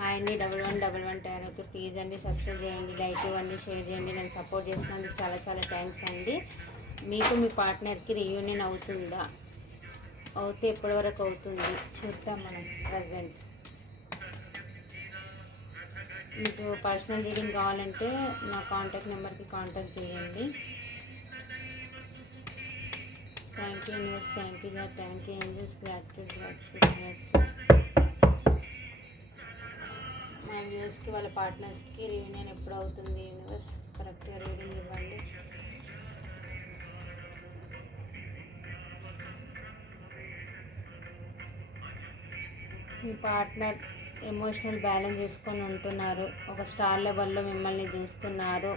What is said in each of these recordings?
Hi అండి. 1111 టారోకి please అండి subscribe చేయండి, లైక్ ఇవ్వండి, షేర్ చేయండి. నేను సపోర్ట్ చేసినందుకు చాలా చాలా థ్యాంక్స్ అండి. మీకు మీ పార్ట్నర్కి రీయూనియన్ అవుతుందా? అవుతే ఎప్పటి వరకు అవుతుంది చూద్దాం మనం. ప్రజెంట్ మీకు పర్సనల్ రీడింగ్ కావాలంటే నా కాంటాక్ట్ నెంబర్కి కాంటాక్ట్ చేయండి. Thank you news, thank you God, thank you angels, gratitude gratitude gratitude. మా వ్యూస్కి వాళ్ళ పార్ట్నర్స్కి రీయూనియన్ ఎప్పుడు అవుతుంది యూనివర్స్? కరెక్ట్గా రీడింగ్ ఇవ్వండి. మీ పార్ట్నర్ ఎమోషనల్ బ్యాలెన్స్ చేసుకొని ఉంటున్నారు. ఒక స్టార్ లెవెల్లో మిమ్మల్ని చూస్తున్నారు.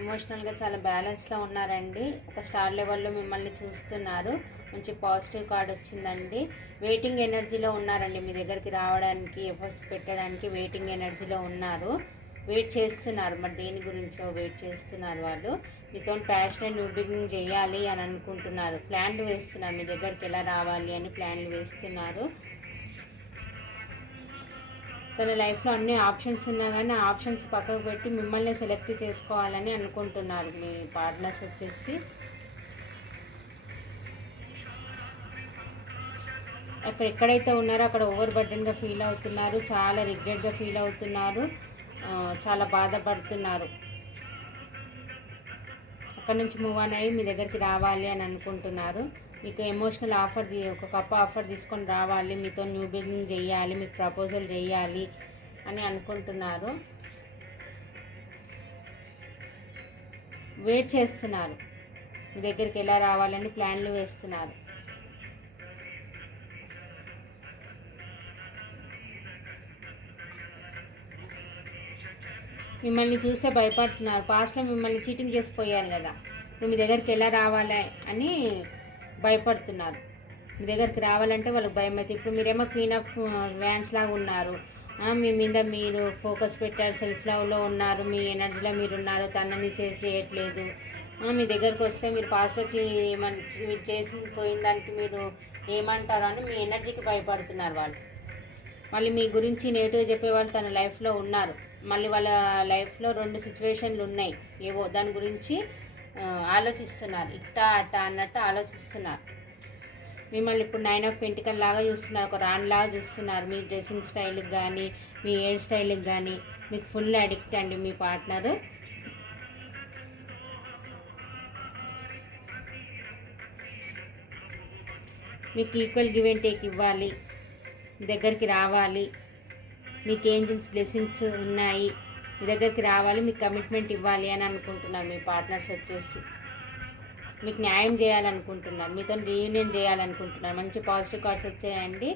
ఎమోషనల్గా చాలా బ్యాలెన్స్లో ఉన్నారండి. ఒక స్టార్ లెవెల్లో మిమ్మల్ని చూస్తున్నారు. మంచి పాజిటివ్ కార్డ్ వచ్చిందండి. వెయిటింగ్ ఎనర్జీలో ఉన్నారండి. మీ దగ్గరికి రావడానికి, ఎఫర్ట్స్ పెట్టడానికి వెయిటింగ్ ఎనర్జీలో ఉన్నారు. వెయిట్ చేస్తున్నారు. మరి దేని గురించో వెయిట్ చేస్తున్నారు. వాళ్ళు మీతో ప్యాషనెట్ న్యూ బిగినింగ్ చేయాలి అని అనుకుంటున్నారు. ప్లాన్లు వేస్తున్నారు. మీ దగ్గరికి ఎలా రావాలి అని ప్లాన్లు వేస్తున్నారు. తన లైఫ్లో అన్ని ఆప్షన్స్ ఉన్నా కానీ ఆ ఆప్షన్స్ పక్కకు పెట్టి మిమ్మల్ని సెలెక్ట్ చేసుకోవాలని అనుకుంటున్నారు. మీ పార్ట్నర్స్ వచ్చేసి అక్కడ ఎక్కడైతే ఉన్నారో అక్కడ ఓవర్ బర్డెన్గా ఫీల్ అవుతున్నారు. చాలా రిగ్రెట్గా ఫీల్ అవుతున్నారు. చాలా బాధపడుతున్నారు. అక్కడ నుంచి మూవ్ ఆన్ అయ్యి మీ దగ్గరికి రావాలి అని అనుకుంటున్నారు. మీకు ఎమోషనల్ ఆఫర్, ఒక కప్ ఆఫర్ తీసుకొని రావాలి, మీతో న్యూ బిగినింగ్ చేయాలి, మీకు ప్రపోజల్ చేయాలి అని అనుకుంటున్నారు. వెయిట్ చేస్తున్నారు. మీ దగ్గరికి ఎలా రావాలని ప్లాన్లు వేస్తున్నారు. మిమ్మల్ని చూస్తే భయపడుతున్నారు. పాస్ట్లో మిమ్మల్ని చీటింగ్ చేసిపోయారు కదా, ఇప్పుడు మీ దగ్గరికి ఎలా రావాలి అని భయపడుతున్నారు. మీ దగ్గరికి రావాలంటే వాళ్ళకి భయం అయితే. ఇప్పుడు మీరేమో క్వీన్ ఆఫ్ వ్యాన్స్ లాగా ఉన్నారు. మీ మీద మీరు ఫోకస్ పెట్టారు, సెల్ఫ్ లవ్లో ఉన్నారు, మీ ఎనర్జీలో మీరు ఉన్నారు, తనని చేయట్లేదు. మీ దగ్గరికి వస్తే మీరు పాస్ట్లో మీరు చేసి పోయిన దానికి మీరు ఏమంటారు అని మీ ఎనర్జీకి భయపడుతున్నారు వాళ్ళు. మళ్ళీ మీ గురించి నెగిటివ్ చెప్పేవాళ్ళు తన లైఫ్లో ఉన్నారు. మళ్ళీ వాళ్ళ లైఫ్లో 2 సిచ్యువేషన్లు ఉన్నాయి. ఏవో దాని గురించి ఆలోచిస్తున్నారు. ఇట్టా అట్టా అన్నట్టు ఆలోచిస్తున్నారు. మిమ్మల్ని ఇప్పుడు 9 ఆఫ్ పెంటికల్ లాగా చూస్తున్నారు. ఒక రాన్ లాగా చూస్తున్నారు. మీ డ్రెస్సింగ్ స్టైల్కి కానీ, మీ హెయిర్ స్టైల్కి కానీ మీకు ఫుల్ అడిక్ట్ అండి మీ పార్ట్నరు. మీకు ఈక్వల్ గివ్ అండ్ టేక్ ఇవ్వాలి, మీ దగ్గరికి రావాలి, మీకు ఏంజల్స్ బ్లెస్సింగ్స్ ఉన్నాయి, మీ దగ్గరికి రావాలి, మీకు కమిట్మెంట్ ఇవ్వాలి అని అనుకుంటున్నారు. మీ పార్ట్నర్స్ వచ్చేసి మీకు న్యాయం చేయాలనుకుంటున్నారు, మీతో రీయూనియన్ చేయాలనుకుంటున్నారు. మంచి పాజిటివ్ కార్డ్స్ వచ్చాయండి.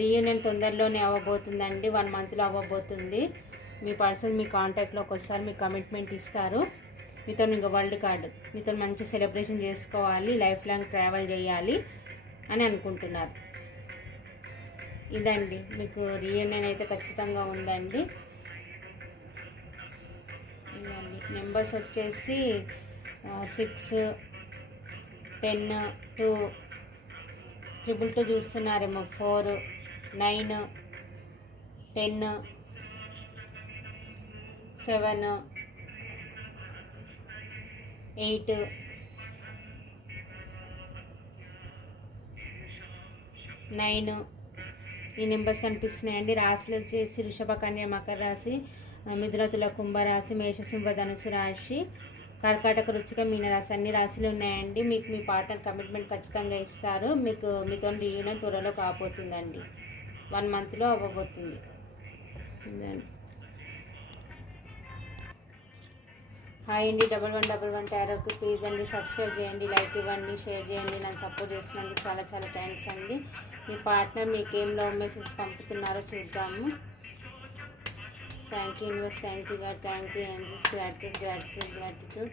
రీయూనియన్ తొందరలోనే అవ్వబోతుందండి. 1 మంత్లో అవ్వబోతుంది. మీ పర్సన్ మీ కాంటాక్ట్లోకి ఒకసారి మీ కమిట్మెంట్ ఇస్తారు. మీతో ఇంకా వరల్డ్ కార్డు, మీతో మంచి సెలబ్రేషన్ చేసుకోవాలి, లైఫ్ లాంగ్ ట్రావెల్ చేయాలి అని అనుకుంటున్నారు. ఇదండి మీకు రీయూనియన్ అయితే ఖచ్చితంగా ఉందండి. ఇదండి నెంబర్స్ వచ్చేసి 6, 10, 2, 222 చూస్తున్నారేమో, 4, 9, 10, 7, 8, 9 ఈ నెంబర్స్ కనిపిస్తున్నాయండి. రాశులు వచ్చేసి వృషభ, కన్య, మకర రాశి, మిథున, తుల, కుంభరాశి, మేషసింహ, ధనుసు రాశి, కర్కాటక, వృశ్చిక, మీన రాశి అన్ని రాశులు ఉన్నాయండి. మీకు మీ పార్ట్నర్ కమిట్మెంట్ ఖచ్చితంగా ఇస్తారు. మీతో రీయూనియన్ త్వరలో కాబోతుందండి. 1 మంత్లో అవ్వబోతుంది. హాయ్ అండి. 1111 టారోకి ప్లీజ్ అండి సబ్స్క్రైబ్ చేయండి, లైక్ ఇవ్వండి, షేర్ చేయండి. నన్ను సపోర్ట్ చేసినందుకు చాలా చాలా థ్యాంక్స్ అండి. మీ పార్ట్నర్ మీకు ఏం లవ్ మెసేజ్ పంపుతున్నారో చూద్దాము. Thank you universe, thank you God, thank you angels, gratitude gratitude gratitude.